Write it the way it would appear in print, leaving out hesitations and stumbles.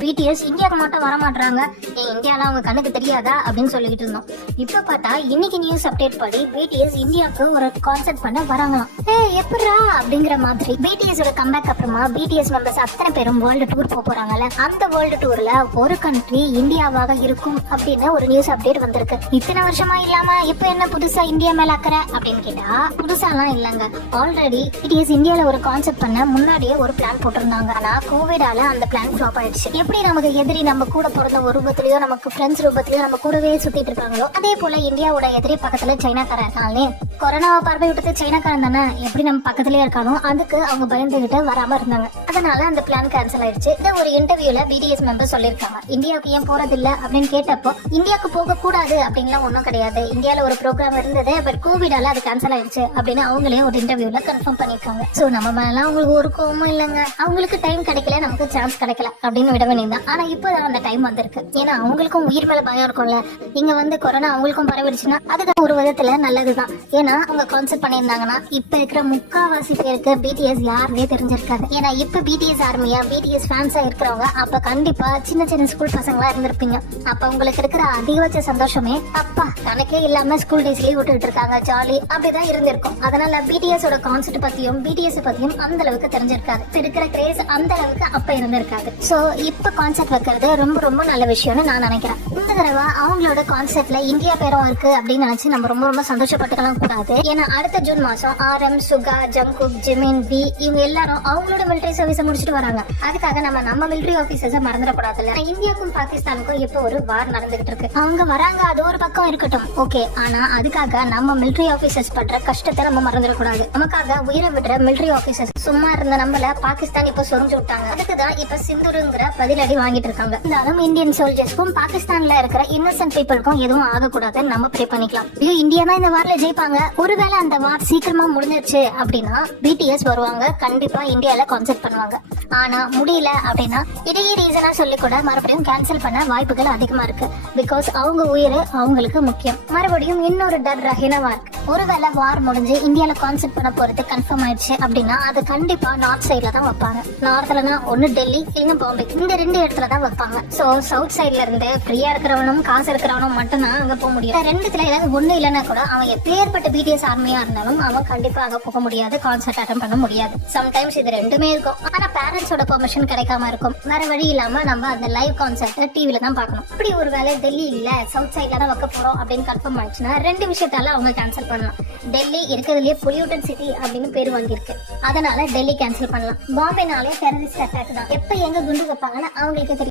BDS இந்தியாவுக்கு மட்டும் வர மாட்டாங்க, இந்தியால அவங்க கண்ணுக்கு தெரியாதா அப்படின்னு சொல்லிட்டு இருந்தோம். இப்ப பார்த்தா இன்னைக்கு நியூஸ் அப்டேட் படி பிடிஎஸ் இந்தியாவுக்கு ஒரு கான்சர்ட் பண்ண வராங்களாம். எப்படா அப்படிங்கிற மாதிரி பிடிஎஸ் ஓட கம்பேக் அப்புறமா பிடிஎஸ் மெம்பர்ஸ் அத்தனை பேரும் வேர்ல்டு டூர் போறாங்கல்ல. அந்த வேர்ல்டு டூர்ல ஒரு கண்ட்ரி இந்தியாவாக இருக்கும் அப்படின்னு ஒரு நியூஸ் அப்டேட் வந்திருக்கு. இத்தனை வருஷமா இல்லாம இப்ப என்ன புதுசா இந்தியா மேல அக்கறை அப்படின்னு கேட்டா புதுசாலாம் இல்லங்க. ஆல்ரெடி பிடிஎஸ் இந்தியால ஒரு கான்சர்ட் பண்ண முன்னாடியே ஒரு பிளான் போட்டிருந்தாங்க. ஆனா கோவிடால அந்த பிளான் ஃபிளாப் ஆயிடுச்சு. எப்படி நமக்கு எதிரி நம்ம கூட பிறந்த ஒரு ரூபத்திலயோ நமக்கு ஃப்ரெண்ட்ஸ் ரூபத்திலயோ நம்ம கூடவே சுத்திட்டு இருக்காங்களோ, அதே போல இந்தியாவோட எதிரி பக்கத்துல சைனாக்காரன் இருக்காங்களே. கொரோனாவை பார்வை விட்டு சைனாக்காரன் தானே எப்படி நம்ம பக்கத்துலயே இருக்கானோ அதுக்கு அவங்க பயந்துகிட்டு வராம இருந்தாங்க. அதனால அந்த பிளான் கேன்சல் ஆயிடுச்சு. இதை ஒரு இன்டர்வியூல பிடிஎஸ் மெம்பர் சொல்லிருக்காங்க. இந்தியாவுக்கு ஏன் போறது இல்ல அப்படின்னு கேட்டப்போ இந்தியாவுக்கு போக கூடாது அப்படின்லாம் ஒன்னும் கிடையாது, இந்தியால ஒரு ப்ரோக்ராம் இருந்தது, பட் கோவிடால அது கேன்சல் ஆயிடுச்சு அப்படின்னு அவங்களே ஒரு இன்டர்வியூல கன்ஃபார்ம் பண்ணிருக்காங்க. சோ நம்ம மேல அவங்களுக்கு ஒரு கோவமும் இல்லைங்க. அவங்களுக்கு டைம் கிடைக்கல, நமக்கு சான்ஸ் கிடைக்கல அப்படின்னு விட வேண்டியதான். ஆனா இப்பதான் அந்த டைம் வந்திருக்கு. ஏன்னா அவங்களுக்கும் உயிர் மேல பயம் இருக்கும்ல. இங்க வந்து கொரோனா அவங்களுக்கும் பரவிடுச்சுன்னா அதுக்கு ஒரு விதத்துல நல்லதுதான். ஏன்னா அவங்க கான்செப்ட் பண்ணியிருந்தாங்கன்னா இப்ப இருக்கிற முக்காவாசி பேருக்கு பிடிஎஸ் யாருமே தெரிஞ்சிருக்காது. ஏன்னா இப்ப பிடிஎஸ் ஆர்மியா பிடிஎஸ் ஃபேன்ஸா இருக்கிறவங்க அப்ப கண்டிப்பா சின்ன சின்ன ஸ்கூல் பசங்களா இருந்திருப்பீங்க. அப்ப உங்களுக்கு இருக்கிற அதிகபட்ச சந்தோஷமே அப்பா கணக்கே இல்லாம ஸ்கூல் டேஸ் லீவ் விட்டுட்டு இருக்காங்க, ஜாலி அப்படிதான் இருந்திருக்கும். அதனால பிடிஎஸ் ஓட கான்செப்ட் பத்தியும் பிடிஎஸ் பத்தியும் அந்த அளவுக்கு தெரிஞ்சிருக்காது. இருக்கிற கிரேஸ் அந்த அளவுக்கு அப்ப இருந்திருக்காது. சோ இப்ப கான்செப்ட் வைக்கிறது ரொம்ப ரொம்ப நல்ல விஷயம்னு நான் நினைக்கிறேன். இந்த தடவை அவங்களோட கான்செப்ட்ல இந்தியா பேரும் இருக்கு அப்படின்னு நினைச்சு நம்ம ரொம்ப ரொம்ப சந்தோஷப்பட்டுக்கலாம் கூடாது. ஏன்னா அடுத்த ஜூன் மாசம் RM, Suga, Jungkook, Jimin, V இவங்க எல்லாரும் அவங்களோட மிலிட்டரி சர்வீஸ் முடிச்சுட்டு வராங்க. அதுக்காக நம்ம மிலிட்டரி ஆபீசர்ஸை மறந்துடக்கூடாது. இல்ல இந்தியாவுக்கும் பாகிஸ்தானுக்கும் இப்ப ஒரு வார் நடந்துகிட்டு இருக்கு. அவங்க வராங்க, அது ஒரு பக்கம் இருக்கட்டும், ஓகே. ஆனா அதுக்காக நம்ம மிலிட்டரி ஆபீசர்ஸ் பண்ற கஷ்டத்தை நம்ம மறந்துடக்கூடாது. நமக்காக உயிரை விடுற மிலிட்டரி ஆபீசர்ஸ் சும்மா இருந்த நம்மள பாகிஸ்தான் இப்ப சொரிஞ்சு விட்டாங்க. அதுக்குதான் இப்ப சிந்துருங்கிற பதிலடி வாங்கிட்டு இருக்காங்க. இருந்தாலும் இந்தியன் சோல்ஜர்ஸ்க்கும் பாகிஸ்தான்ல இருக்கிற இன்னசென்ட் பீப்புளுக்கும் எதுவும் ஆகக்கூடாதுன்னு நம்ம ப்ரே பண்ணிக்கலாம். இந்தியா தான் இந்த வார்ல ஜெயிப்பாங்க. ஒருவேளை அந்த வார் சீக்கிரமா முடிஞ்சிருச்சு அப்படின்னா பிடிஎஸ் வருவாங்க, கண்டிப்பா இந்தியால கான்செர்ட் பண்ணுவாங்க. ஆனா முடியல அப்படின்னா இடையே ரீசனா சொல்லி கூட மறுபடியும் கேன்சல் பண்ண வாய்ப்புகள் அதிகமா இருக்கு. பிகாஸ் அவங்க உயிர் அவங்களுக்கு முக்கியம். மறுபடியும் இன்னொரு டர் ரஹினவா இருக்கு. ஒருவேளை வார் முடிஞ்சு இந்தியால கான்செர்ட் பண்ண போறது கன்ஃபார்ம் ஆயிடுச்சு அப்படின்னா அது கண்டிப்பா நார்த் சைட்ல தான் வைப்பாங்க. நார்த்லனா ஒன்னு டெல்லி இல்லைன்னா பாம்பே, இந்த ரெண்டு இடத்துல தான் வைப்பாங்க. சோ சவுத் சைட்ல இருந்து ஃப்ரீயா இருக்கிறவனும் காசு இருக்கிறவனும் மட்டும் தான் அங்க போக முடியும். ரெண்டுத்துல ஏதாவது ஒண்ணு இல்லைன்னா கூட அவன் எப்பேற்பட்ட பிடிஎஸ் ஆர்மியா இருந்தாலும் அவன் கண்டிப்பா அங்க போக முடியாது, கான்செர்ட் அட்டன் பண்ண முடியாது. சம்டைம்ஸ் இது ரெண்டுமே இருக்கும். ஆனா பேரண்ட்ஸோட பெர்மிஷன் கிடைக்காம இருக்கும். வேற வழி இல்லாம நம்ம அந்த லைவ் கான்செர்ட் டிவில தான் பார்க்கணும். இப்படி ஒரு வேலை டெல்லி இல்ல சவுத் சைட்ல தான் வைக்க போறோம் அப்படின்னு கன்ஃபார்ம் ஆயிடுச்சுன்னா ரெண்டு விஷயத்தால அவங்க கேன்சல் பண்ணலாம். டெல்லி இருக்கிறதுலயே பொல்யூட்டட் சிட்டி அப்படின்னு பேர் வாங்கியிருக்கு, அதனால டெல்லி கேன்சல் பண்ணலாம். பாம்பேனாலே டெரரிஸ்ட் அட்டாக் தான். எப்ப எங்க குண்டு வைப்பாங்கன்னு அவங்களுக்கு தெரியும்.